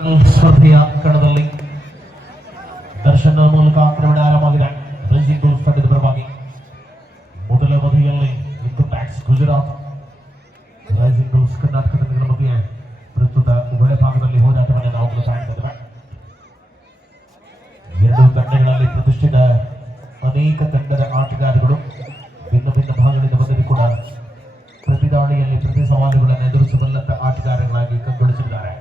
ಸ್ಪರ್ಧೆಯ ಕಣದಲ್ಲಿ ದರ್ಶನ ಮೂಲಕ ಆಕ್ರಮಣ ಆರಂಭವಾಗಿದೆ. ರೈಸಿಂಗ್ ಬುಲ್ಸ್ ತಂಡದ ಪರವಾಗಿ ಮೊದಲ ಬದಿಯಲ್ಲಿ income tax Gujarat, Rising Bulls Karnataka ತಂಡಗಳ ಮಧ್ಯೆ ಪ್ರಸ್ತುತ ಒಳ್ಳೆ ಭಾಗದಲ್ಲಿ ಹೋರಾಟವನ್ನು ನಾವು ಕಾಣ್ತಾ ಇದ್ದೇವೆ. ಎರಡು ತಂಡಗಳಲ್ಲಿ ಪ್ರತಿಷ್ಠಿತ ಅನೇಕ ತಂಡದ ಆಟಗಾರರು ಭಿನ್ನ ಭಿನ್ನ ಭಾಗಗಳಿಂದ ಬಂದರೂ ಕೂಡ ಪ್ರತಿ ದಾಳಿಯಲ್ಲಿ ಪ್ರತಿ ಸವಾಲುಗಳನ್ನು ಎದುರಿಸಬಲ್ಲಂತ ಆಟಗಾರರಾಗಿ ಕಂಡುಹಿಡಿಸಿದ್ದಾರೆ.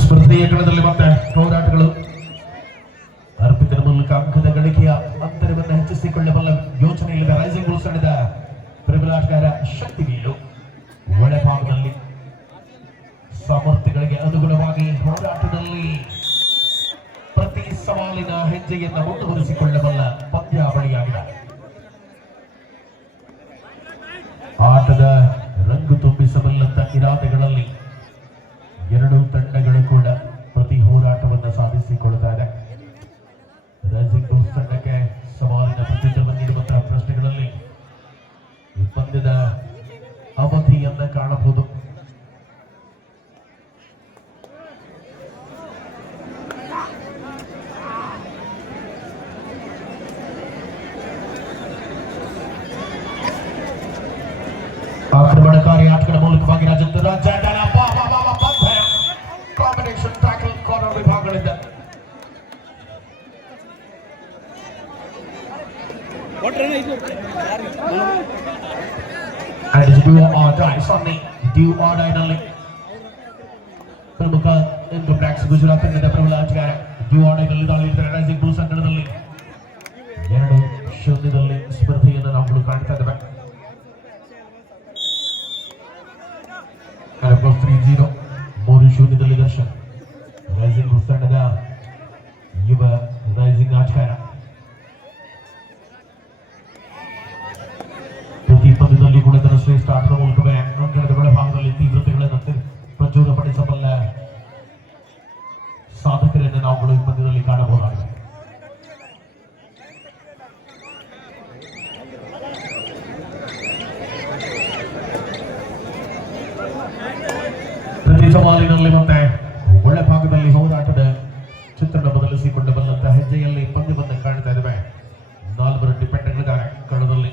ಸ್ಪರ್ಧೆಯ ಕಣದಲ್ಲಿ ಮತ್ತೆ ಹೋರಾಟಗಳು ಅರ್ಪಿತರ ಮೂಲಕ ಅಂಕದ ಗಳಿಕೆಯ ಅಂತರವನ್ನು ಹೆಚ್ಚಿಸಿಕೊಳ್ಳಬಲ್ಲ ಯೋಚನೆಯಲ್ಲಿ ರೈಸಿಂಗ್ ಬುಲ್ಸ್ ತಂಡದ ಪ್ರಬಲ ಆಟಗಾರ ಶಕ್ತಿವೀರು ಒಳಭಾಗದಲ್ಲಿ ಸಾಮರ್ಥ್ಯಗಳಿಗೆ ಅನುಗುಣವಾಗಿ ಹೋರಾಟದಲ್ಲಿ ಪ್ರತಿ ಸವಾಲಿನ ಹೆಜ್ಜೆಯನ್ನು ಮುಂದುವರಿಸಿಕೊಳ್ಳಬಲ್ಲ ಪಂದ್ಯಾವಳಿಯಾಗಿದೆ. ಆಟದ ರಂಗು ತುಂಬಿಸಬಲ್ಲಂತ ಇರಾದೆಗಳಲ್ಲಿ ಎರಡೂ ತಂಡಗಳು ಕೂಡ ಪ್ರತಿ ಹೋರಾಟವನ್ನು ಸಾಧಿಸಿಕೊಳ್ತಾ ಇದೆ. ರೈಸಿಂಗ್ ಬುಲ್ಸ್ ತಂಡಕ್ಕೆ ಸವಾಲಿನ ಪ್ರತ್ಯುತ್ತರವನ್ನು ನೀಡುವಂತಹ ಪ್ರಶ್ನೆಗಳಲ್ಲಿ ಈ ಪಂದ್ಯದ ಅವಧಿಯನ್ನ ಕಾಣಬಹುದು. ಆಕ್ರಮಣಕಾರಿ ಆಟಗಳ ಮೂಲಕವಾಗಿ ರಾಜೇಂದ್ರ ಕಾಂಬಿನೇಷನ್ ಟ್ಯಾಕಲ್ ಕಾರ್ನರ್ ವಿಭಾಗಗಳಿಂದ ಪ್ರಮುಖ ಇನ್ಕಮ್ ಟ್ಯಾಕ್ಸ್ ಗುಜರಾತ್ ತಂಡದ ಪ್ರಬಲ ಆಟಗಾರ ಡ್ಯೂ ಆರ್ಡರ್ನಲ್ಲಿ ದಾಳಿಯಿದ್ದಾರೆ. ರೈಸಿಂಗ್ ಬುಲ್ಸ್ ತಂಡದಲ್ಲಿ 2-0 ಸ್ಪರ್ಧೆಯನ್ನು ನಾವು ಕಾಣ್ತಾ ಇದ್ದೇವೆ. 3-0 ದರ್ಶನ್ ರೈಸಿಂಗ್ ಬುಲ್ಸ್ ತಂಡದ ಯುವ ರೈಸಿಂಗ್ ಆಟಗಾರ. ಪ್ರತಿ ಪಂದ್ಯದಲ್ಲಿ ಕೂಡ ತನ್ನ ಶ್ರೇಷ್ಠ ಆಟದ ಮೂಲಕವೇ ಅಂಕಣದ ಒಳಭಾಗದಲ್ಲಿ ತೀವ್ರತೆಗಳನ್ನು ಪ್ರಚುರಪಡಿಸಬಲ್ಲ ಸಾಧಕರನ್ನು ನಾವುಗಳು ಈ ಪಂದ್ಯದಲ್ಲಿ ಕಾಣಬಹುದಾಗಿದೆ. ಪ್ರತಿ ಸವಾಲಿನಲ್ಲಿ ಮತ್ತೆ ಒಳ್ಳೆ ಭಾಗದಲ್ಲಿ ಹೋರಾಟದ ಚಿತ್ರಣ ಬದಲಿಸಿಕೊಂಡು ಬಂದಂತ ಹೆಜ್ಜೆಯಲ್ಲಿ ಪಂದ್ಯವನ್ನು ಕಾಣ್ತಾ ಇದ್ದೇವೆ. 4 ಡಿಪೆಂಡರ್ಗಳಿದ್ದಾರೆ ಕಣದಲ್ಲಿ.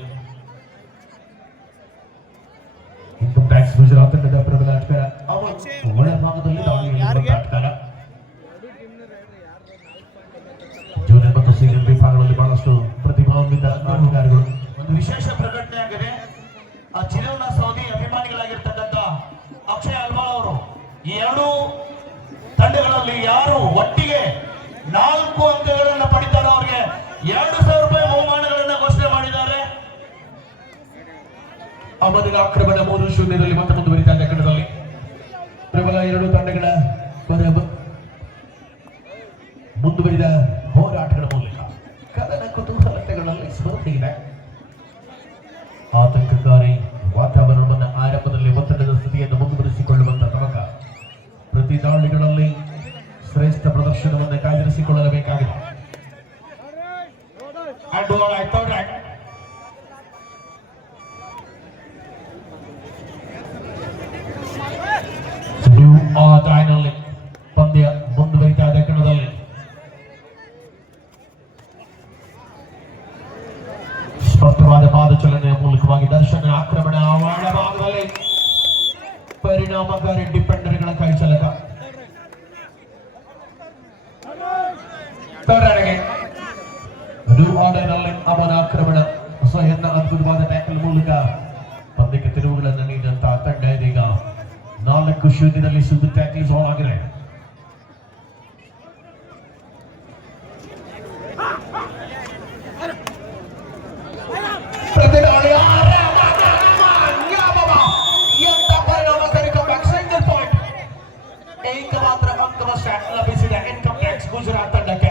ಇನ್ಕಮ್ ಟ್ಯಾಕ್ಸ್ ಗುಜರಾತ್ ತಂಡದ ಪ್ರಬಲ ಆಟಗಾರ ಒಳ್ಳೆ ಭಾಗದಲ್ಲಿ ಆಟಗಾರ. ಜೂನಿಯರ್ ಮತ್ತು ಸೀನಿಯರ್ ವಿಭಾಗಗಳಲ್ಲಿ ಬಹಳಷ್ಟು ಪ್ರತಿಭಾನ್ವಿತ ಆಟಗಾರರು. ಒಂದು ವಿಶೇಷ ಪ್ರಕಟಣೆ ಆಗಿದೆ. ಆ ಚಿರೋನ ಸೌದಿ ಅಭಿಮಾನಿಗಳಾಗಿರ್ತಕ್ಕಂಥ ಅಕ್ಷಯ್ ಅಲ್ವಾಲ್ ಅವರು ಈ ಎರಡೂ ತಂಡಗಳಲ್ಲಿ ಯಾರು ಒಟ್ಟಿಗೆ 4 ಅಂಕಗಳನ್ನು ಪಡಿತಾರೋ ಅವರಿಗೆ 2,000 ರೂಪಾಯಿ ಬಹುಮಾನಗಳನ್ನು ಘೋಷಣೆ ಮಾಡಿದ್ದಾರೆ. ಅಮದಿನ ಆಕ್ರಮಣ 3-0 ಮತ್ತೆ ಮುಂದುವರಿತಾ ಇದೆ ಕಣದಲ್ಲಿ. ಪ್ರಬಲ ಎರಡೂ ತಂಡಗಳ ಮುಂದುವರಿದ ಹೋರಾಟಗಳ ಮೂಲಕ ಕದನ ಕುತೂಹಲತೆಗಳಲ್ಲಿ ಸ್ಪರ್ಧೆ ಇದೆ. ಆತಂಕಕಾರಿ ವಾತಾವರಣವನ್ನು ಆರಂಭದಲ್ಲಿ ಒತ್ತಡದ ಸ್ಥಿತಿಯನ್ನು ಮುಂದುವರಿಸಿಕೊಳ್ಳುವಂತಹ ತನಕ ಪ್ರತಿ ದಾಳಿಗಳಲ್ಲಿ ಶ್ರೇಷ್ಠ ಪ್ರದರ್ಶನವನ್ನು ಕಾಯ್ದಿರಿಸಿಕೊಳ್ಳಬೇಕಾಗಿದೆ. ಪಂದ್ಯ ಮುಂದುವರಿತಾ ಇದೆ ಕಣದಲ್ಲಿ. ಸ್ಪಷ್ಟವಾದ ಪಾದಚಲನೆಯ ಮೂಲಕವಾಗಿ ದರ್ಶನ ಆಕ್ರಮಣ ಭಾಗದಲ್ಲಿ ಪರಿಣಾಮಕಾರಿ ಡಿಫೆಂಡರ್ಗಳ ಕೈಚಲಕ. ಡ್ಯೂ ಆರ್ಡರ್ನಲ್ಲಿ ಅವನ ಆಕ್ರಮಣ ಸ್ವಯಂನ ಅದ್ಭುತವಾದ ಟ್ಯಾಕಲ್ ಮೂಲಕ ಪಂದ್ಯಕ್ಕೆ ತಿರುವುಗಳನ್ನು ನೀಡಿದಂತಹ ತಂಡ ಇದೀಗ 4-0 ಸುದ್ದು ಟ್ಯಾಕಲ್ ಸೋಲ್ ಆಗಿದೆ. ಏಕಮಾತ್ರ ಅಂಕವಷ್ಟೇ ಲಭಿಸಿದೆ ಇನ್ಕಮ್ ಟ್ಯಾಕ್ಸ್ ಗುಜರಾತ್ ತಂಡಕ್ಕೆ.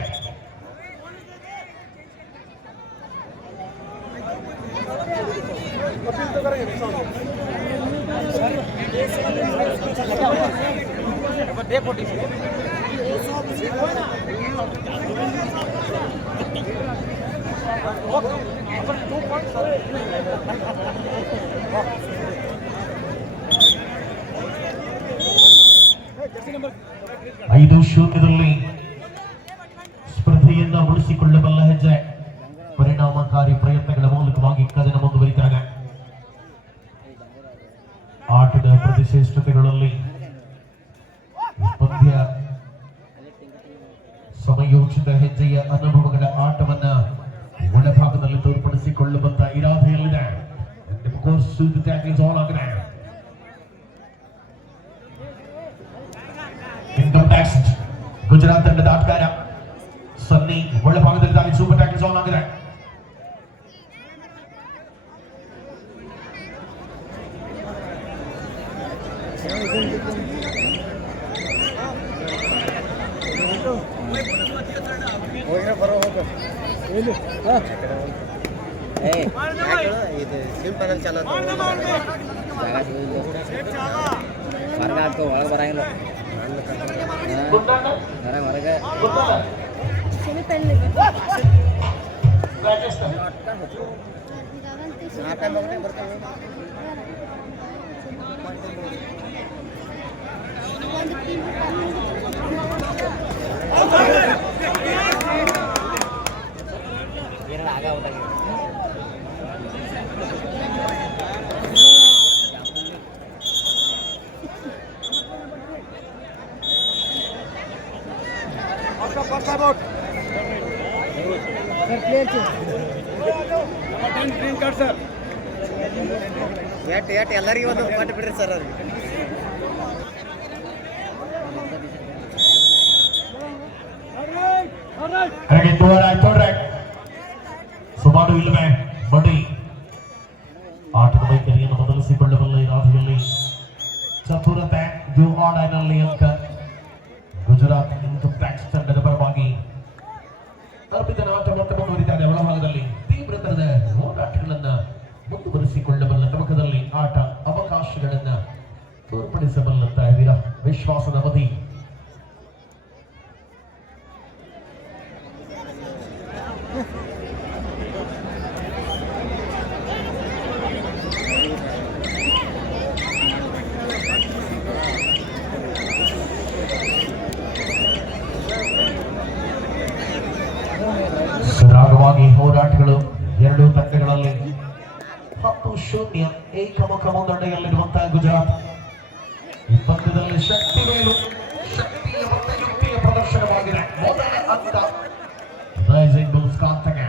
5-0 ಸ್ಪರ್ಧೆಯನ್ನ ಉಳಿಸಿಕೊಳ್ಳಬಲ್ಲ ಹೆಜ್ಜೆ. ಪರಿಣಾಮಕಾರಿ ಪ್ರಯತ್ನಗಳ ಮೂಲಕವಾಗಿ ಕದನ ಮುಂದುವರಿದಾಗ ಆಟದ ಪ್ರತಿಶ್ರೇಷ್ಠತೆಗಳಲ್ಲಿ ಪಂದ್ಯ ಸಮಯೋಚಿತ ಹೆಜ್ಜೆಯ ಅನುಭವಗಳ ಆಟವನ್ನ ಒಳಭಾಗದಲ್ಲಿ ತೋರ್ಪಡಿಸಿಕೊಳ್ಳುವಂತ ಇರಾದೆಯಲ್ಲಿದೆ. ಇನ್ಕಮ್ ಟ್ಯಾಕ್ಸ್ ಗುಜರಾತ್ ತಂಡದ ಆಟಗಾರ ಸನ್ನಿ ಒಳಭಾಗದಲ್ಲಿ ಸೂಪರ್ ಟ್ಯಾಕ್ಲಿಸ್ ಆನ್ ಆಗಿದೆ. ಇದು ಸಿಂಪಲ್ ಚಲೋ ಹೊರಗೆ ಹಾಕೋ ಒಳಗೆ ಬರಂಗಿಲ್ಲ ಹೊರಗೆ ಆಗ ಎಟ್ ಎಲ್ಲರಿಗೂ ಒಂದು ಪಾಠ ಬಿಡ್ರಿ ಸರ್ ಅವ್ರಿಗೆ. ಸುಮಾರು ಇಲ್ಲವೇ ಬಡಿ ಆಟದ ವೈಖರಿಯನ್ನು ಬದಲಿಸಿಕೊಳ್ಳಬಲ್ಲ ಇರಾದೆಯಲ್ಲಿ ಚತುರತೆ ನಲ್ಲಿ ಅಂಕ ಗುಜರಾತ್ ಇನ್ಕಮ್ ಟ್ಯಾಕ್ಸ್ ತಂಡದ ಪರವಾಗಿ ಅರ್ಪಿತನ ಆಟ ಮತ್ತೆ ಮುಂದುವರಿತಾರೆ. ಒಳಭಾಗದಲ್ಲಿ ತೀವ್ರತರದ ಹೋರಾಟಗಳನ್ನ ಮುಂದುವರಿಸಿಕೊಳ್ಳಬಲ್ಲ ತಬಕದಲ್ಲಿ ಆಟ ಅವಕಾಶಗಳನ್ನ ತೋರ್ಪಡಿಸಬಲ್ಲಂತ ವಿಶ್ವಾಸದ ಅವಧಿ. ಸರಾಗವಾಗಿ ಹೋರಾಟಗಳು ಎರಡೂ ತಂಡಗಳಲ್ಲಿ 10-0 ಏಕಮುಖ ಮುನ್ನಡೆಯಲ್ಲಿರುವಂತಹ ಗುಜರಾತ್ ಈ ಪಂದ್ಯದಲ್ಲಿ ಶಕ್ತಿಯ ಮತ್ತು ಯುಕ್ತಿಯ ಪ್ರದರ್ಶನವಾಗಿದೆ. ಮೊದಲ ಅಂಕ ರೈಸಿಂಗ್ ಬುಲ್ಸ್ ಕಾಂತಗೆ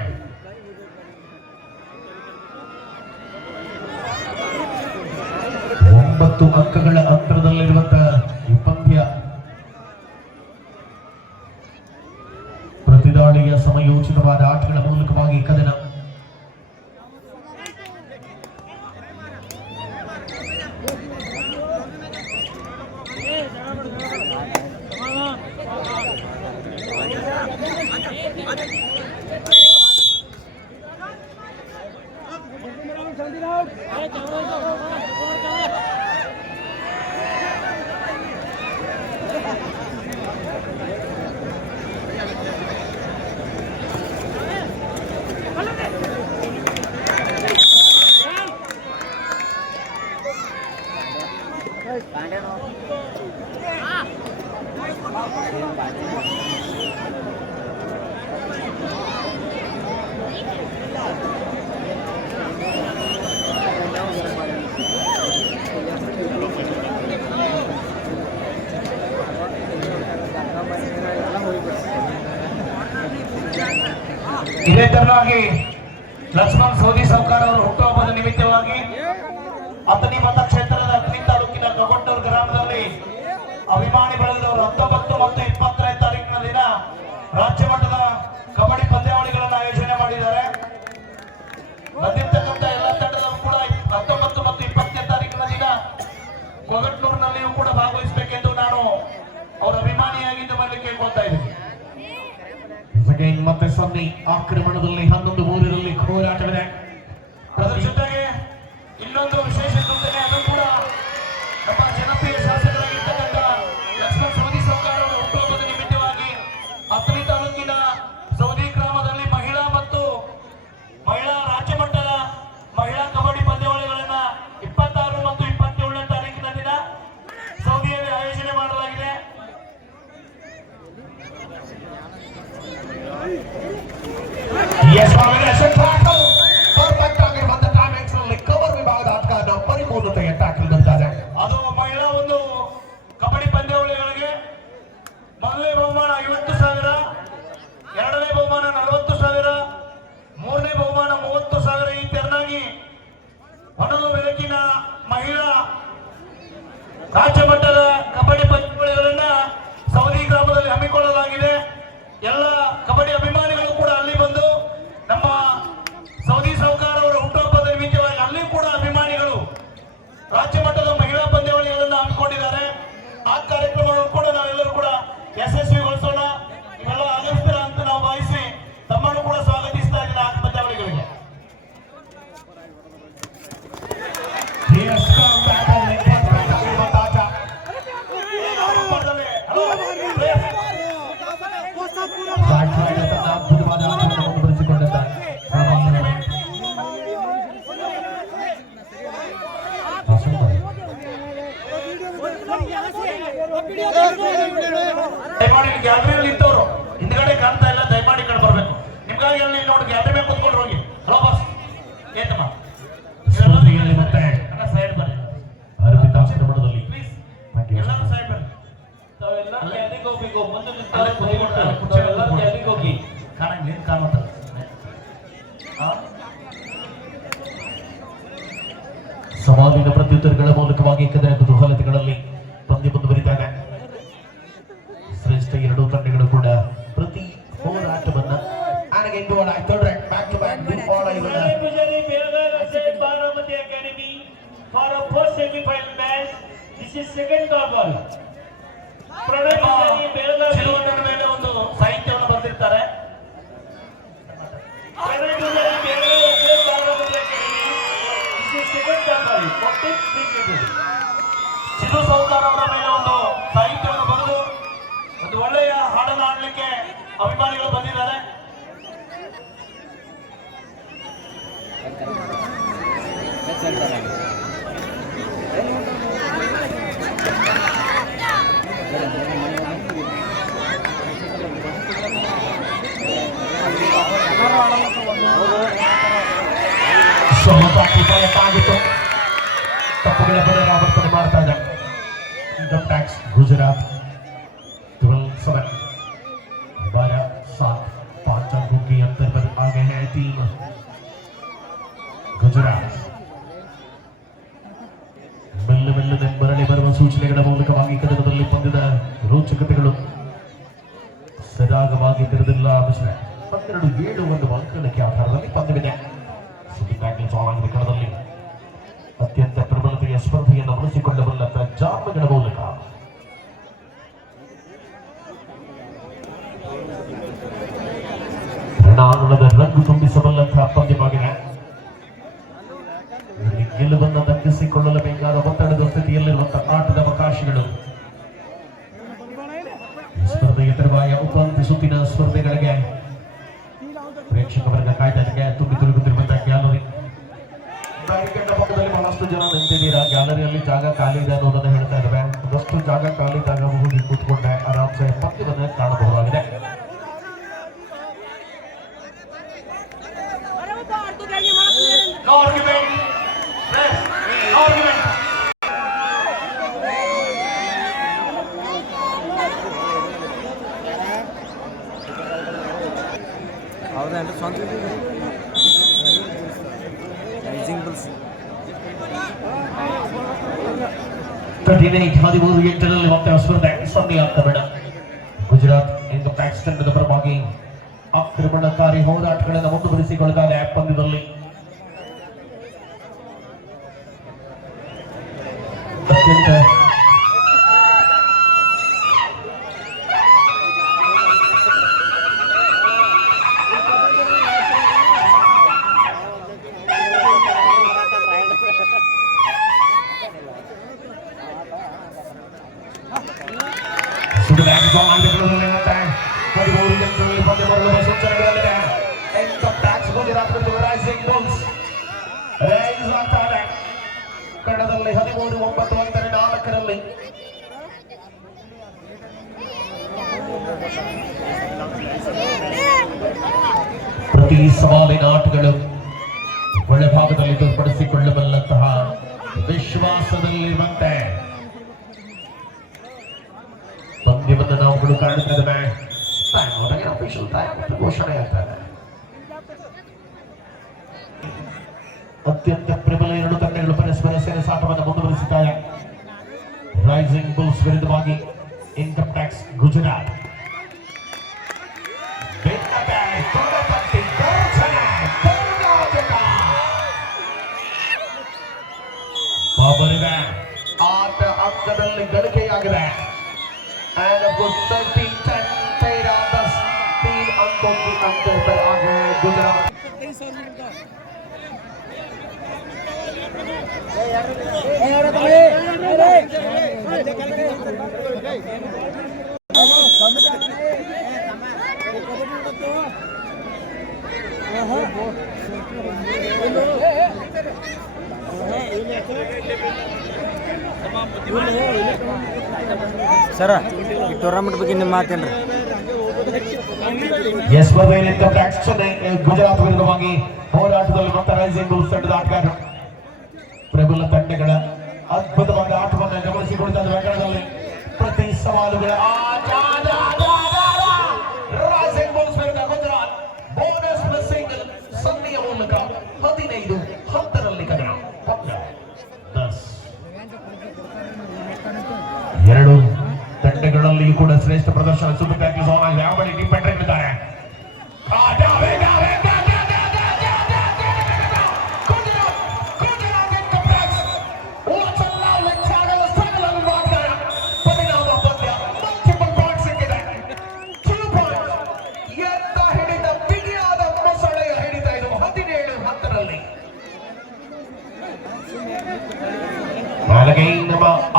9 ಅಂಕಗಳ ಅಂತರದಲ್ಲಿರುವಂತಹ ಈ ಪಂದ್ಯ ಪ್ರತಿದಾಳಿಯ ಸಮಯೋಚಿತವಾದ ಆಟಗಳ ಮೂಲಕವಾಗಿ ಕದನ. ಇದೇ ತರನಾಗಿ ಲಕ್ಷ್ಮಣ್ ಸೋದಿ ಸರ್ಕಾರ ಅವರ ಹುಟ್ಟುಹಬ್ಬದ ನಿಮಿತ್ತವಾಗಿ ಅಥಣಿ ಮತಕ್ಷೇತ್ರದ ಅಥಣಿ ತಾಲೂಕಿನ ಗಗೊಂಡೂರು ಗ್ರಾಮದಲ್ಲಿ ಅಭಿಮಾನಿ ಬಳಗದವರು 19 ಮತ್ತು 20ನೇ ತಾರೀಕಿನ ದಿನ ರಾಜ್ಯ ಮಟ್ಟದ ಕಬಡ್ಡಿ ಪಂದ್ಯಾವಳಿಗಳನ್ನು ಆಯೋಜನೆ ಮಾಡಿದ್ದಾರೆ. ಬಂದಿರ್ತಕ್ಕಂಥ ಎಲ್ಲ ತಂಡದವರು ಕೂಡ 19 ಮತ್ತು 20ನೇ ತಾರೀಕಿನ ದಿನ ಕೊಗಟ್ನೂರಿನಲ್ಲಿಯೂ ಕೂಡ ಭಾಗವಹಿಸಬೇಕೆಂದು ನಾನು ಅವರ ಅಭಿಮಾನಿಯಾಗಿದ್ದು ಮೇಲೆ ಕೇಳ್ಕೊಳ್ತಾ ಇದ್ದೀನಿ. ಮತ್ತೆ ಸನ್ನಿ ಆಕ್ರಮಣದಲ್ಲಿ 11-3 ಹೋರಾಟವಿದೆ. ಅದರ ಜೊತೆಗೆ ತಾಲೂಕಿನ ಮಹಿಳಾ ರಾಜ್ಯ ಮಟ್ಟದ ಕಬಡ್ಡಿ ಪಂದ್ಯಾವಳಿಗಳನ್ನ ಸವದಿ ಗ್ರಾಮದಲ್ಲಿ ಹಮ್ಮಿಕೊಳ್ಳಲಾಗಿದೆ. ಎಲ್ಲ ಕಬಡ್ಡಿ ಅಭಿಮಾನಿಗಳು ಕೂಡ ಅಲ್ಲಿ ಬಂದು ನಮ್ಮ ಸವದಿ ಸಾಹುಕಾರ ಅವರ ಹುಟ್ಟುಹಬ್ಬದ ನಿಮಿತ್ತವಾಗಿ ಅಲ್ಲಿ ಕೂಡ ಅಭಿಮಾನಿಗಳು ರಾಜ್ಯ ಮಟ್ಟದ ಮಹಿಳಾ ಪಂದ್ಯಾವಳಿಗಳನ್ನು ಹಮ್ಮಿಕೊಂಡಿದ್ದಾರೆ. ಆ ಕಾರ್ಯಕ್ರಮವನ್ನು ಕೂಡ ನಾವೆಲ್ಲರೂ ಕೂಡ ಯಶಸ್ವಿಗೊಳಿಸೋಣ. ಇವೆಲ್ಲ ಆಗಮಿಸ್ತೀರಾ ಅಂತ ನಾವು ಭಾವಿಸಿ ತಮ್ಮನ್ನು ಕೂಡ ಸ್ವಾಗತಿಸ್ತಾ ಇದ್ದೀನಿ ಆ ಪಂದ್ಯಾವಳಿಗಳಿಗೆ. ಅದ್ಭುತವಾದ ಆಟವನ್ನು ಮುಂದುವರಿಸಿಕೊಂಡಿದ್ದಾರೆ. ದಯಮಾಡಿ ಗ್ಯಾಲರಿಯಲ್ಲಿ ನಿಂತವರು ಹಿಂದ್ಗಡೆ ಕಾಣ್ತಾ ಇಲ್ಲ, ದಯಮಾಡಿ ಕಡೆ ಬರ್ಬೇಕು. ನಿಮ್ಗಾಗಿ ಅಲ್ಲಿ ನೋಡಿ ಗ್ಯಾಲರಿ ಮೇಲೆ ಕೂತ್ಕೊಂಡು ಹೋಗಿ. ಹಲೋ ಬಾಸ್ ಏತಮ್ಮ ಸ್ಪರ್ಧೆಯಲ್ಲಿ ಮತ್ತೆ ಸೈಡ್ ಬರ್ರಿ ಅರ್ಪಿತಾಶ್ರಮಣದಲ್ಲಿ ಪ್ಲೀಸ್, ಎಲ್ಲರೂ ಸೈಡ್ ಬರ್ರಿ. ತಾವೆಲ್ಲ ಕ್ಯಾಲಿಗೆ ಹೋಗ್ಬೇಕು. ಮುಂದೆ ಅಲ್ಲೇ ಕೂತ್ಕೊಂಡು ಅಲ್ಲೇ ಕೂತ್ಕೊಂಡು ಕ್ಯಾಲಿಗೆ ಹೋಗಿ. ಕಾಣಂಗಿಲ್ಲ, ಏನ್ ಕಾಣುತ್ತಲ್ಲ ಸವಾಲಿನ ಪ್ರತ್ಯುತ್ತರಗಳ ಮೂಲಕವಾಗಿ ಕದನ ಕುತೂಹಲತೆಗಳಲ್ಲಿ ಪಂದ್ಯ ಮುಂದುವರಿದಾಗ ಶ್ರೇಷ್ಠ ಎರಡೂ ತಂಡಗಳು ಕೂಡ ಪ್ರತಿ ಹೋರಾಟವನ್ನ Pujari Belgar State Baramati Academy for a first semi-final match. This is second call ball. Pranay Pujari Belgar ಚಿಲುವಣ್ಣನ ಮೇಲೆ ಒಂದು ಸಾಹಿತ್ಯವನ್ನು ಬರೆದಿರ್ತಾರೆ. Pranay Pujari Belgar State Baramati Academy. This is second call ball. 43 ಚಿಲು ಸಾಹುಕಾರ ಅವರ ಮೇಲೆ ಒಂದು ಸಾಹಿತ್ಯವನ್ನು ಬರೆದು ಒಂದು ಒಳ್ಳೆಯ ಹಾಡನ್ನು ಆಡಲಿಕ್ಕೆ ಅಭಿಮಾನಿಗಳು ಬಂದಿದ್ದಾರೆ. ತಪ್ಪುಗಳ ಪುನರಾವರ್ತನೆ ಮಾಡ್ತಾ ಇದ್ದಾರೆ. इनकम टैक्स गुजरात 12-7 12-7 5 अंकों के अंतर पर आगे है टीम ಗುಜರಾತ್. ಮೆಲ್ಲ ಮೆಲ್ಲನೆ ಮರಳಿ ಬರುವ ಸೂಚನೆಗಳ ಮೂಲಕವಾಗಿ ಕದನದಲ್ಲಿ ಪಂದ್ಯದ ರೋಚಕತೆಗಳು ಸರಾಗವಾಗಿ ತೆರೆದಿಲ್ಲ. 12-7 ಒಂದು ಅಂಕಣಕ್ಕೆ ಆಧಾರದಲ್ಲಿ ಪಂದ್ಯವಿದೆ. ಸುದ್ದಿ ಕಣದಲ್ಲಿ ಅತ್ಯಂತ ಪ್ರಬಲತೆಯ ಸ್ಪರ್ಧೆಯನ್ನು ಉಳಿಸಿಕೊಳ್ಳಬಲ್ಲ ಜಾಮಗಳ ಮೂಲಕ ರಣಾಂಗಣದ ರಂಗು ತುಂಬಿಸಬಲ್ಲಂತಹ ಪಂದ್ಯವಾಗಿದೆ. ಗೆಲುವನ್ನು ದಕ್ಕಿಸಿಕೊಳ್ಳಬೇಕಾದ ಒತ್ತಡದ ಸ್ಥಿತಿಯಲ್ಲಿರುವಂತಹ ಆಟದ ಅವಕಾಶಗಳು ಸ್ಪರ್ಧೆಯ ತರುವಾಯ ಉಪಾಂತ್ಯ ಸುತ್ತಿನ ಸ್ಪರ್ಧೆಗಳಿಗೆ ಪ್ರೇಕ್ಷಕ ವರ್ಗ ಕಾಯ್ದೆಗೆ ತುಂಬಿ ತುಳುಕುತ್ತಿರುವಂತಹ ಗ್ಯಾಲರಿ ಪಕ್ಕದಲ್ಲಿ ಬಹಳಷ್ಟು ಜನ ನಿಂತಿದ್ದೀರಾ. ಗ್ಯಾಲರಿಯಲ್ಲಿ ಜಾಗ ಖಾಲಿ ಇದೆ ಅನ್ನೋದನ್ನು ಹೇಳ್ತಾ ಇದ್ದಾವೆ. ಒಂದಷ್ಟು ಜಾಗ ಖಾಲಿ ಜಾಗ ಹೋಗಿ ಕೂತ್ಕೊಂಡೆ ಆರಾಮ್ಸೆ ಪಂದ್ಯವನ್ನು ಕಾಣಬಹುದಾಗಿದೆ. No argument. Press. No argument. ಅವ್ರದ್ದು ಸ್ವಂತ ರೈಸಿಂಗ್ ಬುಲ್ಸ್ 13-8 ಮತ್ತೆ ಸ್ಪರ್ಧೆ ಸೊನ್ನೆ ಆಗ್ತಾ ಬೇಡ. ಗುಜರಾತ್ ಇನ್ಕಮ್ ಟ್ಯಾಕ್ಸ್ ತಂಡದ ಪರವಾಗಿ ಆಕ್ರಮಣಕಾರಿ ಹೋರಾಟಗಳನ್ನು ಮುಂದುವರಿಸಿಕೊಳ್ಳುತ್ತಾರೆ. ಪಂದ್ಯದಲ್ಲಿ ಅತ್ಯಂತ ಕನ್ನಡದಲ್ಲಿ 13-9 ಪ್ರತಿ ಸವಾಲಿನ ಆಟಗಳು ಒಳಭಾಗದಲ್ಲಿ ತೋರ್ಪಡಿಸಿಕೊಳ್ಳಬಲ್ಲಂತಹ ವಿಶ್ವಾಸದಲ್ಲಿರುವಂತೆ ಪಂದ್ಯವನ್ನು ನಾವುಗಳು ಕಾಣುತ್ತಿದ್ದೇವೆ. ಅಫಿಷಿಯಲ್ ಟೈಮ್ ಘೋಷಣೆ ಆಗ್ತದೆ. ಅತ್ಯಂತ ಪ್ರಬಲ ಎರಡು ತಂಡಗಳು ಪರಸ್ಪರ ಪ್ಯಾಕ್ಸ್ ಗುಜರಾತ್. ಭಿನ್ನತೆ, ತೊಡೆತಟ್ಟಿ ಗರ್ಜನೆ, ಕರ್ನಾಟಕ. ಬಾಬರಿದೆ ಆಟ ಅಂಕದಲ್ಲಿ ಗಳಿಕೆಯಾಗಿದೆ. And a good 13-10 paid on the speed अंकों की अंतर पर आगे गुजरात. ಸರ ಈ ಟೂರ್ನಮೆಂಟ್ ಬಗ್ಗೆ ನಿಮ್ಮ ಮಾತೇನ್ರಿ? Yes mobile income tax Chennai Gujarat ವಿರುದ್ಧವಾಗಿ ಹೋರಾಟದಲ್ಲಿ ಮತ್ತೆ ರೈಸಿಂಗ್ ಬುಲ್ಸ್ ತಂಡದ ಆಟಗಾರರು ಪ್ರಬಲ ತಂಡಗಳ ಅದ್ಭುತವಾದ ಆಟವನ್ನು ಗಮನಿಸಿಕೊಳ್ತಾರೆ. ರಂಗಣದಲ್ಲಿ ಪ್ರತಿ ಸವಾಲುಗಳ ರೈಸಿಂಗ್ ಬುಲ್ಸ್ ವಿರುದ್ಧ ಗುಜರಾತ್ ಬೋನಸ್ ಸಿಂಗಲ್ ಸನ್ನಿಯ ಮೂಲಕ 15-10 ಕದನ. ಎರಡು ತಂಡಗಳಲ್ಲಿಯೂ ಕೂಡ ಶ್ರೇಷ್ಠ ಪ್ರದರ್ಶನ. ಸೂಪರ್ ಟ್ಯಾಕ್ಲ್ಸ್ ಆನ್ ಆಗಿದೆ. ಯಾವ ಡಿಪೆಂಡ್ ಇದ್ದಾರೆ.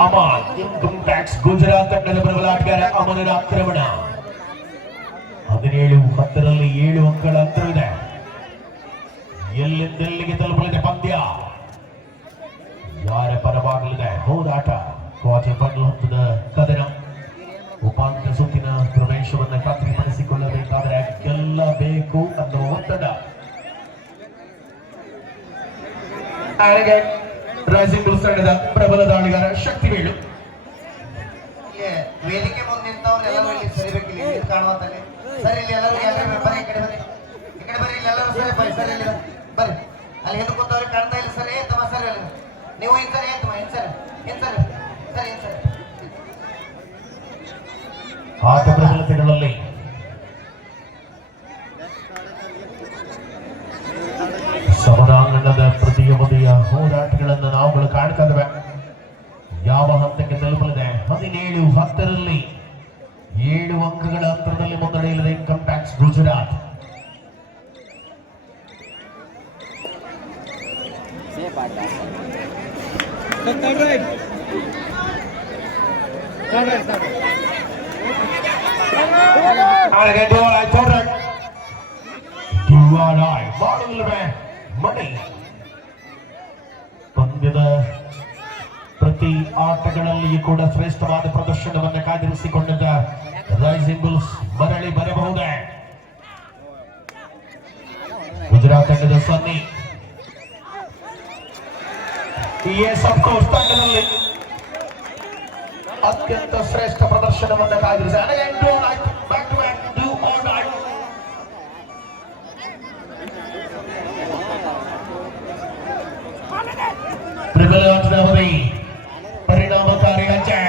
ಅಮನ್ ಇನ್ಕಮ್ ಟ್ಯಾಕ್ಸ್ ಗುಜರಾತ್ ತಂಡದ ಪ್ರಬಲ ಆಟಗಾರ ಅಮನರ ಆಕ್ರಮಣ. 17-10 7 ಅಂಕಗಳ ಅಂತರವಿದೆ. ಎಲ್ಲಿಂದೆಲ್ಲಿಗೆ ತಲುಪಲಿದೆ ಪಂದ್ಯ? ಯಾರ ಪರವಾಗಲಿದೆ ಹೋರಾಟ? ಕ್ವಾರ್ಟರ್ ಫೈನಲ್ ಹಂತದ ಕದನ. ಉಪಾಂತ್ಯ ಸುತ್ತಿನ ಪ್ರವೇಶವನ್ನು ಖಾತ್ರಿಪಡಿಸಿಕೊಳ್ಳಬೇಕಾದರೆ ಗೆಲ್ಲಬೇಕು ಅನ್ನುವ ಒತ್ತಡ. ರೈಸಿಂಗ್ ಬುಲ್ಸ್ ತಂಡದ ಪ್ರಬಲ ದಾಳಿಗಾರ ಶಕ್ತಿವೇಲು. ವೇದಿಕೆ ಮುಂದೆ ನಿಂತವ್ರೆಲ್ಲರೂ ಇಲ್ಲಿ ಸರಿಬೇಕಿಲ್ಲ, ಇಲ್ಲಿ ಕಾಣುವಂತಾನೆ. ಸರಿ, ಇಲ್ಲಿ ಎಲ್ಲರೂ ಬರ್ರಿ, ಈ ಕಡೆ ಬರ್ರಿ, ಈ ಕಡೆ ಬರ್ರಿ, ಇಲ್ಲಿ ಎಲ್ಲರೂ ಸರಿ ಬರ್ರಿ, ಸರಿ ಇಲ್ಲಿ ಬರ್ರಿ. ಅಲ್ಲಿ ಹಿಂದೆ ಕೂತವ್ರಿಗೆ ಕಾಣ್ತಾ ಇಲ್ಲ ಸರಿ ತಮ್ಮ ಸರಿ ಅಲ್ಲಿ ನೀವು ಏನ್ ಸರಿ ಏನ್ ತಮ್ಮ ಏನ್ ಸರಿ ಏನ್ ಸರಿ ಸರಿ ಏನ್ ಸರಿ. ಆಟ ಪ್ರಬಲತೆಗಳಲ್ಲಿ ಸಮರಾಂಗಣದ ಪ್ರತಿಯೊಂದೆಯ ಹೋರಾಟಗಳನ್ನು ನಾವುಗಳು ಕಾಣ್ತಾ ಇದ್ದೇವೆ. ಯಾವ ಹಂತಕ್ಕೆ ತಲುಪಲಿದೆ? 17-10 7 ಅಂಕಗಳ ಅಂತರದಲ್ಲಿ ಮುನ್ನಡೆಯಲಿದೆ ಇನ್ಕಮ್ ಟ್ಯಾಕ್ಸ್ ಗುಜರಾತ್. ಪಂದ್ಯದ ಪ್ರತಿ ಆಟಗಳಲ್ಲಿಯೂ ಕೂಡ ಶ್ರೇಷ್ಠವಾದ ಪ್ರದರ್ಶನವನ್ನು ಕಾದಿರಿಸಿಕೊಂಡಿದ್ದ ರೈಸಿಂಗ್ ಬುಲ್ಸ್ ಮರಳಿ ಬರಬಹುದೇ? ಗುಜರಾತ್ ತಂಡದ ಸನ್ನಿ ತಂಡದಲ್ಲಿ ಅತ್ಯಂತ ಶ್ರೇಷ್ಠ ಪ್ರದರ್ಶನವನ್ನು ಕಾದಿರಿಸಿ ಪ್ರಬಲ ಆಟದ ಅವಧಿ ಪರಿಣಾಮಕಾರಿ ಹೆಜ್ಜೆ.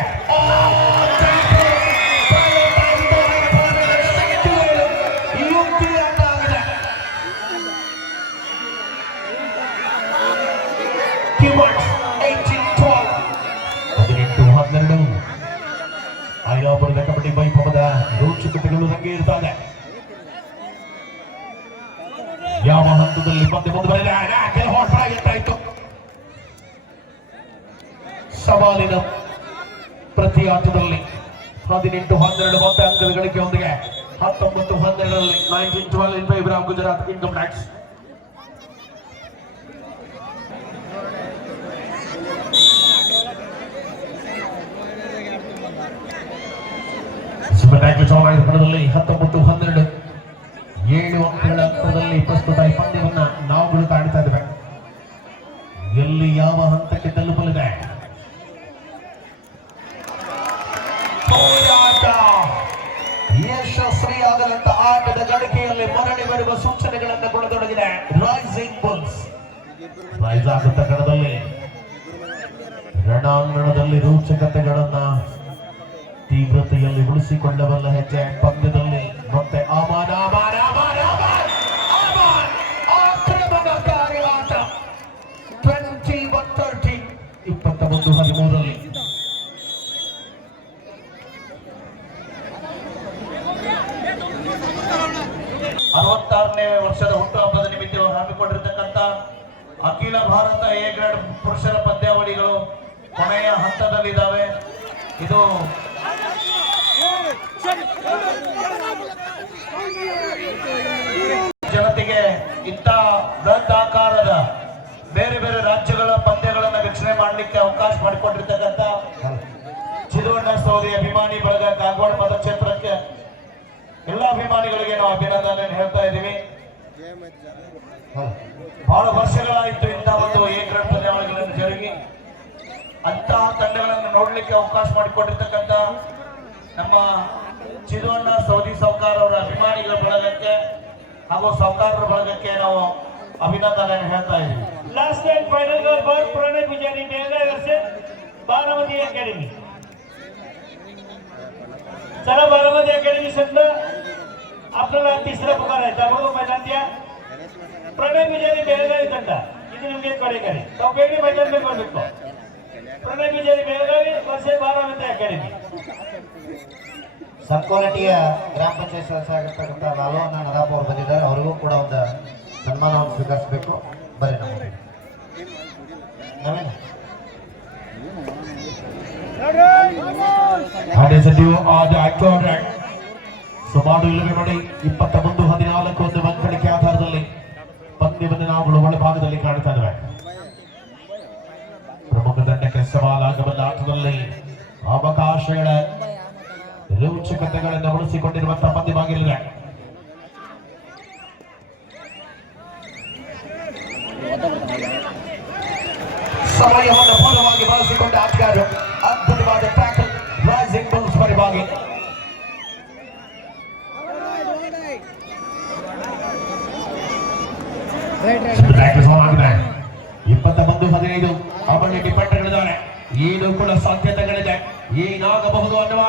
ಐನಾಪುರದ ಕಬಡ್ಡಿ ವೈಭವದ ರೋಚಕತೆಗಳು ರಂಗೇರುತ್ತದೆ. ಯಾವ ಹಂತದಲ್ಲಿ ಪಂದ್ಯ ಮುಂದುವರೆದ ಸವಾಲಿನ ಪ್ರತಿ ಆಟದಲ್ಲಿ 18-12 ಮೊತ್ತ ಅಂಕದ ಗಳಿಕೆಯೊಂದಿಗೆ 19-12 19-12 in favor of Gujarat income tax. Super tackles on ಪಂದ್ಯದಲ್ಲಿ 19-12 7 ಅಂಕಗಳ ಅಂತರದಲ್ಲಿ ಪ್ರಸ್ತುತ ಈ ಪಂದ್ಯವನ್ನ ನಾವುಗಳು ಕಾಣ್ತಾ ಇದ್ದೇವೆ. ಎಲ್ಲಿ ಯಾವ ಹಂತಕ್ಕೆ ತಲುಪಲಿದೆ? ಯಶಸ್ವಿಯಾಗದಂತ ಆಟದ ಗಳಿಕೆಯಲ್ಲಿ ಮರಳಿ ಬರುವ ಸೂಚನೆಗಳನ್ನು ಕೊಡತೊಡಗಿದೆ ರೈಸಿಂಗ್ ಬುಲ್ಸ್. ರೈಸ್ ಆಗುತ್ತ ಕಣದಲ್ಲಿ ರಣಾಂಗಣದಲ್ಲಿ ರೋಚಕತೆಗಳನ್ನ ತೀವ್ರತೆಯಲ್ಲಿ ಉಳಿಸಿಕೊಂಡವಲ್ಲ ಹೆಜ್ಜೆ ಪಂದ್ಯದಲ್ಲಿ ಮತ್ತೆ ಆಕ್ರಮಣಕಾರಿ ಆಟ 21-30 21-13 66ನೇ ವರ್ಷದ ಹುಟ್ಟುಹಬ್ಬದ ನಿಮಿತ್ತ ಹಮ್ಮಿಕೊಂಡಿರತಕ್ಕಂತ ಅಖಿಲ ಭಾರತ ಎ ಗ್ರೇಡ್ ಪುರುಷರ ಪಂದ್ಯಾವಳಿಗಳು ಕೊನೆಯ ಹಂತದಲ್ಲಿದ್ದಾವೆ. ಇದು ಜನತೆಗೆ ಇಂಥ ಬೃಹದಾಕಾರದ ಬೇರೆ ಬೇರೆ ರಾಜ್ಯಗಳ ಪಂದ್ಯಗಳನ್ನು ವೀಕ್ಷಣೆ ಮಾಡಲಿಕ್ಕೆ ಅವಕಾಶ ಮಾಡಿಕೊಂಡಿರ್ತಕ್ಕಂಥ ಚಿದುವಣ್ಣ ಸೌದಿ ಅಭಿಮಾನಿ ಬಳಗ ಕಾಗವಾಡ ಮತಕ್ಷೇತ್ರಕ್ಕೆ ಎಲ್ಲ ಅಭಿಮಾನಿಗಳಿಗೆ ನಾವು ಅಭಿನಂದನೆ ಹೇಳ್ತಾ ಇದ್ದೀವಿ. ಬಹಳ ವರ್ಷಗಳಾಯಿತು ಇಂತಹ ಒಂದು ಎ ಗ್ರೇಡ್ ಪಂದ್ಯಾವಳಿಗಳನ್ನು ಜರುಗಿ ಅಂತಹ ತಂಡಗಳನ್ನು ನೋಡ್ಲಿಕ್ಕೆ ಅವಕಾಶ ಮಾಡಿಕೊಂಡಿರ್ತಕ್ಕಂಥ ನಮ್ಮ ಚಿದುವಣ್ಣ ಸೌದಿ ಸೌಕಾರ್ ಅವರ ಅಭಿಮಾನಿಗಳ ಬಳಗಕ್ಕೆ ಹಾಗೂ ಸೌಕಾರರ ಬಳಗಕ್ಕೆ ನಾವು ಅಭಿನಂದನೆ ಹೇಳ್ತಾ ಇದ್ದೀವಿ. लास्ट एंड फाइनल का बार प्रणय पुजारी बेलगाव वर्सेस बारामती अकॅडमी. चला बारामती अकॅडमी संघ आपल्याला तिसरा पुकार आहे त्यामुळे मैदान द्या. प्रणय पुजारी बेलगाव ತಂಡ ಇದು ನಿಮಗೆ ಕರೆ ಕರೆ ತಾವು ಬೇಡಿ मैदान में ಬರಬೇಕು. ಪ್ರಣಯ पुजारी बेलगाव वर्सेस बारामती अकॅडमी. ಸರ್ಕೋನಟಿಯ ಗ್ರಾಮ ಪಂಚಾಯತ್ ಸದಸ್ಯರಾಗಿರ್ತಕ್ಕಂಥ ಲಾಲವನ್ನ ನದಾಪ್ ಅವರು ಬಂದಿದ್ದಾರೆ. ಅವರಿಗೂ ಕೂಡ ಒಂದು ಸನ್ಮಾನವನ್ನು ಸ್ವೀಕರಿಸಬೇಕು. ಬರೀ ಸುಮಾರು ಇಲ್ಲವೇ ನೋಡಿ 21-14 ಒಂದು ಅಂಕಣಿಕೆ ಆಧಾರದಲ್ಲಿ ಪಂದ್ಯವನ್ನು ನಾವು ಒಳ ಭಾಗದಲ್ಲಿ ಕಾಣ್ತಾ ಇದ್ದೇವೆ. ಪ್ರಮುಖ ತಂಡಕ್ಕೆ ಸವಾಲಾಗಬಲ್ಲ ಆಟದಲ್ಲಿ ಅವಕಾಶಗಳ ರೋಚಕತೆಗಳನ್ನು ಉಳಿಸಿಕೊಂಡಿರುವಂತಹ ಪಂದ್ಯವಾಗಿರಲಿದೆ. ಸಮಯವನ್ನು ಪೂರ್ಣವಾಗಿ ಬಳಸಿಕೊಂಡ ಆಟಗಾರರು ಅದ್ಭುತವಾದ ಟ್ಯಾಕಲ್ ರೈಸಿಂಗ್ ಬುಲ್ಸ್ ಪರವಾಗಿ. ಆಗಿದೆ 21-15 ಅವರಿಗೆ ಡಿಫೆಂಡರ್ಗಳಿದ್ದಾರೆ. ಏನು ಕೂಡ ಸಾಧ್ಯತೆಗಳಿದೆ, ಏನಾಗಬಹುದು ಅನ್ನುವ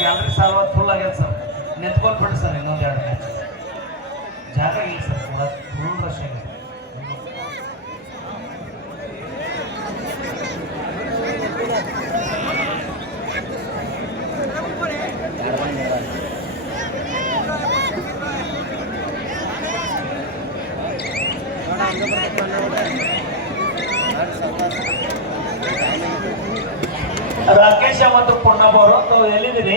ಗ್ಯಾಲರಿ ಸಾಲ್ವತ್ ಫುಲ್ ಆಗ್ಯದ ಸರ್. ನೆತ್ಕೊಂಡು ಬಿಡಿ ಸರ್ ಇನ್ನೊಂದು 2 ಮ್ಯಾಚ್ ಜಾಗ ಇಲ್ಲ ಸರ್. ಫುಲ್ ರಶ್ ಆಗಿದೆ. ರಾಕೇಶ್ ಮತ್ತು ಪುಣ್ಣಪ್ಪ ಅವರು ತಾವು ಎಲ್ಲಿದ್ದೀರಿ?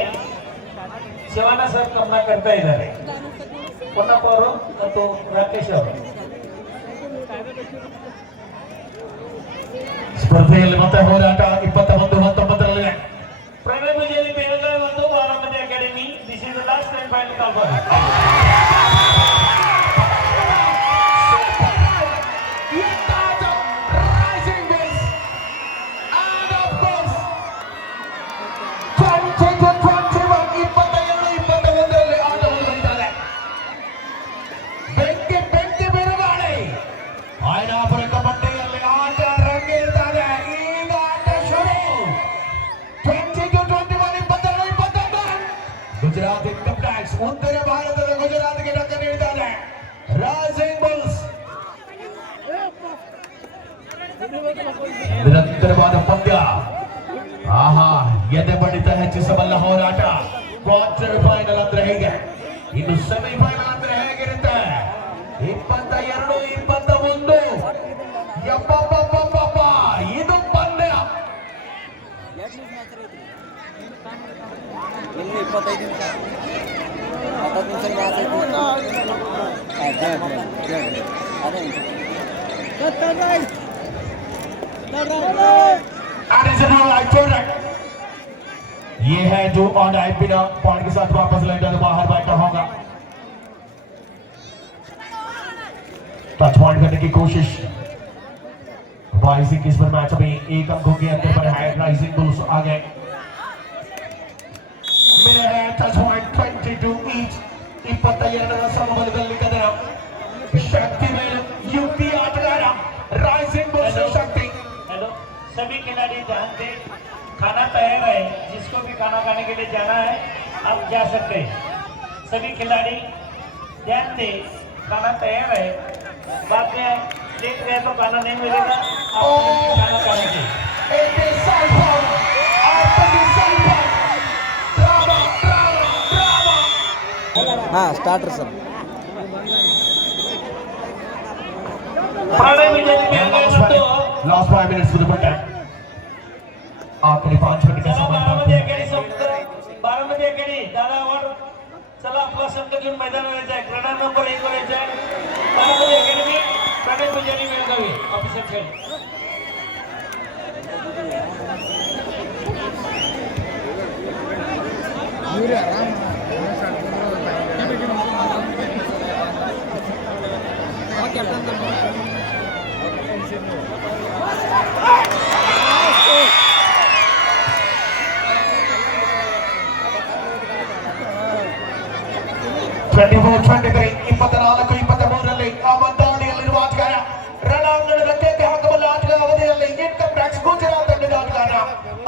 ಶಿವಣ್ಣ ಸರ್ ಗಮನ ಕಟ್ತಾ ಇದ್ದಾರೆ. ಪುಣ್ಣಪ್ಪ ಅವರು ಮತ್ತು ರಾಕೇಶ್ ಅವರು ಸ್ಪರ್ಧೆಯಲ್ಲಿ ಮತ್ತೆ ಹೋರಾಟ 21-19 ಪ್ರಣಯ ಪೂಜಾರಿ ಬೆಳಗಾವಿ ಮತ್ತು Baramati academy. This is the last and final call for Gujarat income tax ಉತ್ತರ ಭಾರತದ ಗುಜರಾತ್ಗೆ ಟಕ್ಕರ್ ನೀಡಿದ್ದಾರೆ ರೈಸಿಂಗ್ ಬುಲ್ಸ್. ನಿರಂತರವಾದ ಪಂದ್ಯ, ಆಹಾ ಎದೆ ಬಡಿತ ಹೆಚ್ಚಿಸಬಲ್ಲ ಹೋರಾಟ. ಕ್ವಾರ್ಟರ್ ಫೈನಲ್ ಅಂದ್ರೆ ಹೇಗೆ, ಇನ್ನು ಸೆಮಿಫೈನಲ್ ಅಂದ್ರೆ ಹೇಗಿರುತ್ತೆ? 22-21 ಯಪ್ಪಪ್ಪಪ್ಪಪ್ಪ, ಇದು ಪಂದ್ಯ. ಇನ್ನು 25 ನಿಮಿಷ 20 ನಿಮಿಷ ये है जो ऑन आई बिना पॉइंट के साथ वापस लैंडर बाहर बैठा होगा. टच पॉइंट करने की कोशिश. राइजिंग इस पर मैच अभी 1 अंकों के अंतर पर है. राइजिंग बुल्स आगे ಮಿನಿಟ್ 22 ಈಚ್ 22ರ ಸಮಬಲದಲ್ಲಿ ಕದನ ಶಕ್ತಿ ಮೇಲೆ ಯುಕ್ತಿ ಆಟಗಾರ ರೈಸಿಂಗ್ ಬುಲ್ಸ್ ಶಕ್ತಿ हेलो सभी खिलाड़ी ध्यान दें खाना तैयार है जिसको भी खाना खाने के लिए जाना है आप जा सकते हैं सभी खिलाड़ी ध्यान दें खाना तैयार है बाद में लेट गए तो खाना नहीं मिलेगा आप खाना खाने के It is Saipon after the Saipon drama ಹಾಂ ಸ್ಟಾರ್ಟ್ರಿ sir Pranay Vijay मेलगावी last 5 minutes for the button आखिरी 5 मिनट का चला समय बारामती बाकी अकेडी संपत बारामती अकेडी दादा वर चला आपला संघ घेऊन मैदानावर यायचा आहे क्रमांक नंबर 1 वर यायचा आहे बारामती अकेडमी प्रणय विजय मेलगावी ऑफिसर खेळ 24-23 ಆ ಮದ್ದಾಡಿಯಲ್ಲಿರುವ ಆಟಗಾರ ರಣಾಂಗಣದ ಕೆತ್ತೆ ಹಾಕಬಲ್ಲ ಆಟಗಾರ ಅವಧಿಯಲ್ಲಿ ಇನ್ಕಮ್ ಟ್ಯಾಕ್ಸ್ ಗುಜರಾತ್ ತಂಡದ ಆಟಗಾರ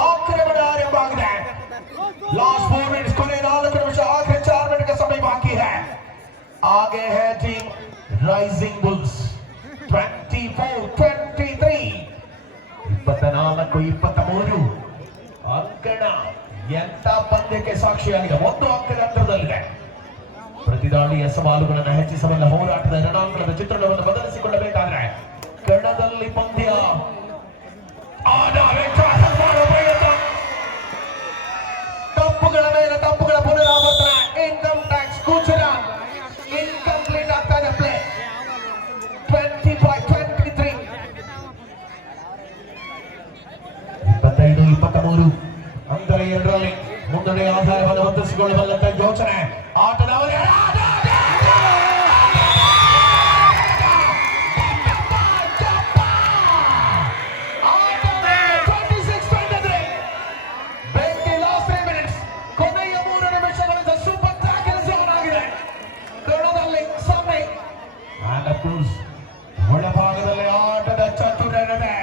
ಆಕ್ರಮಣ ಆರಂಭವಾಗಿದೆ लास्ट 4 मिनट्स को 4 निमिष आखिरी 4 मिनट का समय बाकी है आगे है टीम राइजिंग बुल्स 24-23 24-23 ಅಂಕಣ ಎಂತ ಪಂದ್ಯಕ್ಕೆ ಸಾಕ್ಷಿಯಾಗಿದೆ ಒಂದು ಅಂಕದ ಅಂತರದಲ್ಲಿದೆ ಪ್ರತಿದಾಳಿಯ ಸವಾಲುಗಳನ್ನು ಹೆಚ್ಚಿಸಬಲ್ಲ ಹೋರಾಟದ ರಣಾಂಗಣದ ಚಿತ್ರಣವನ್ನು ಬದಲಿಸಿಕೊಳ್ಳಬೇಕಾದ್ರೆ ಕಣದಲ್ಲಿ ಪಂದ್ಯ ತಪ್ಪುಗಳ ಮೇಲೆ ತಪ್ಪುಗಳ ಪುನರಾವರ್ತನೆ ಇನ್ಕಮ್ ಟ್ಯಾಕ್ಸ್ ಗುಜರಾತ್ ಇನ್ಕಂಪ್ಲೀಟ್ ಆಗ್ತಾ ಇದೆ ಪ್ಲೇ 25-23 25-23 ಅಂದರೆ ಎರಡರಲ್ಲಿ ಮುನ್ನಡೆ ಆಧಾರವನ್ನು ವರ್ತಿಸಿಕೊಳ್ಳಬಲ್ಲಂತ ಯೋಚನೆ ಆಟದ ಒಳಭಾಗದಲ್ಲಿ ಆಟದ ಚತುರರೇ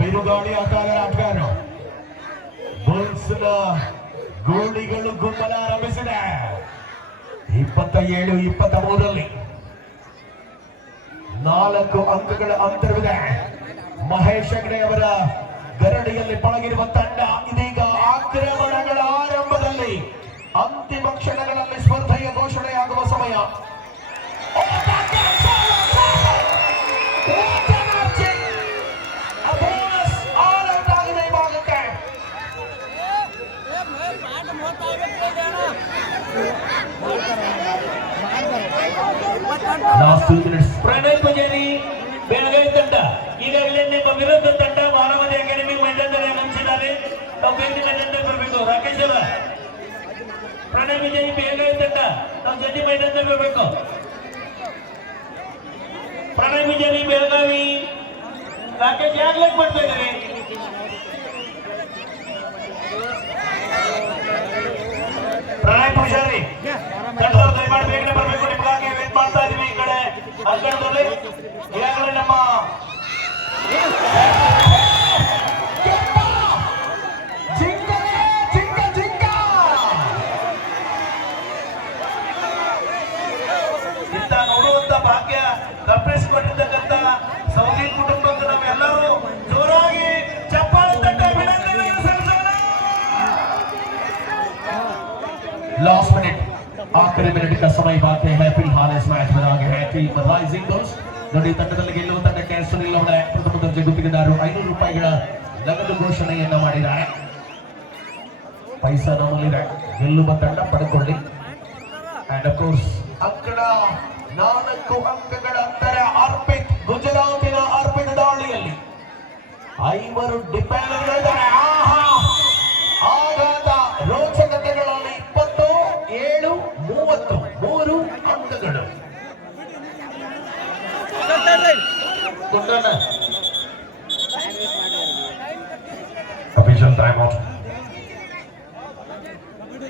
ಬಿರುಗಾಳಿ ಆಟಗಾರ ಬುಲ್ಸ್ನ ಗೋಲಿಗಳು ಗುಮ್ಮಲ ಆರಂಭಿಸಿದೆ 27-23 4 ಅಂಕಗಳ ಅಂತರವಿದೆ ಮಹೇಶ್ ಹೆಗಡೆ ಅವರ ಗರಡಿಯಲ್ಲಿ ಪಳಗಿರುವ ತಂಡ ಇದೀಗ ಆಕ್ರಮಣಗಳ ಆರಂಭದಲ್ಲಿ ಅಂತಿಮ ಕ್ಷಣಗಳಲ್ಲಿ ಸ್ಪರ್ಧೆಯ ಘೋಷಣೆಯಾಗುವ ಸಮಯ ಆಗಿದೆ ಈ ಭಾಗಕ್ಕೆ प्रणय पुजारी बेळगावी ತಂಡ ಈಗಾಗಲೇ ನಿಮ್ಮ ವಿರುದ್ಧ ತಂಡ ಬಾರಾಮತಿ ಅಕಾಡೆಮಿ ಮೈದಾನದಲ್ಲಿ ಆಗಮಿಸಿದ್ದಾರೆ ತಾವು ಬೇರೆ ಮೈದಾನದಲ್ಲಿ ಬರಬೇಕು ರಾಕೇಶ್ ಅವರ ಪ್ರಣಯ ವಿಜಯ್ ಬೆಳಗಾವಿ ತಂಡ ತಾವು ಜೊತೆ ಮೈದಾನದಲ್ಲಿ ಬರಬೇಕು ಪ್ರಣಯ ವಿಜಯ್ ಬೆಳಗಾವಿ ರಾಕೇಶ್ ಯಾಕೆ ಲೇಟ್ ಮಾಡ್ತಾ ಇದ್ದಾರೆ ಪ್ರಣಯ್ ಪೂಜಾರಿ ತಂಡದವರು ದಯಮಾಡಿ ಬೇಗನೆ ಬರಬೇಕು ನಿಮಗಾಗಿ ವೇಟ್ ಮಾಡ್ತಾ ಇದೀವಿ ಈ ಕಡೆ ಅಂಕಣದಲ್ಲಿ ಈಗಾಗಲೇ ನಮ್ಮ ಇಂತ ನೋಡುವಂತ ಭಾಗ್ಯ ಕಲ್ಪಿಸಿಕೊಟ್ಟಿರ್ತಕ್ಕಂಥ ಸೌದಿ ಕುಟುಂಬಕ್ಕೆ ನಾವೆಲ್ಲರೂ ಜೋರಾಗಿ ಚಪ್ಪಾಳೆ ತಟ್ಟಿ ಅಭಿನಂದನೆಗಳನ್ನು ಸಲ್ಲಿಸೋಣ. लास्ट मिनट आखिरी मिनट का समय बाकी है फिलहाल इस मैच में आगे है टीम राइजिंग बुल्स ನೋಡಿ ತಂಡದಲ್ಲಿ ಗೆಲ್ಲುವ ತಂಡಕ್ಕೆ ಸುನಿಲ್ ಅವರ ಪ್ರಥಮ ದರ್ಜೆ ಗುತ್ತಿಗೆದಾರರು 500 ರೂಪಾಯಿಗಳ ನಗದು ಘೋಷಣೆಯನ್ನ ಮಾಡಿದ್ದಾರೆ ಪೈಸಾ ನಮ್ಮಲ್ಲಿದೆ ಗೆಲ್ಲುವ ತಂಡ ಪಡೆದುಕೊಳ್ಳಿ ಅಂಡ್ ಆಫ್ ಕೋರ್ಸ್ ಅಂಕಣ 4 ಅಂಕಗಳ ಅಂತರ ಅರ್ಪಿತ್ ಗುಜರಾತಿನ ಅರ್ಪಿತ್ ದಾಳಿಯಲ್ಲಿ 5 ಡಿಫೆಂಡರ್ಗಳಿದ್ದಾರೆ ಆಘಾತ ರೋಚಕತೆಗಳಲ್ಲಿ 27-30 And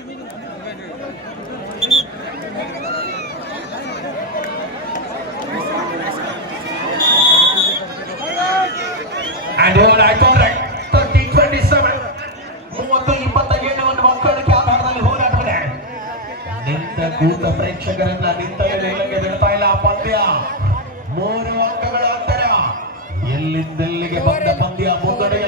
over I correct 30-27 30-27 ಒಂದು ಮಕ್ಕಳಿಗೆ ಆಧಾರದಲ್ಲಿ ಹೋರಾಟವಿದೆ. ನಿಂತ ಕೂತ ಪ್ರೇಕ್ಷಕರಿಂದ ನಿಂತಲೇ ಮೇಲಕ್ಕೆ ಬಿಡ್ತಾ ಇಲ್ಲ ಪಂದ್ಯ. 3 ಅಂಕಗಳ ಅಂತರ. ಎಲ್ಲಿಂದೆಲ್ಲಿಗೆ ಬಂದ ಪಂದ್ಯ ಮುನ್ನಡೆ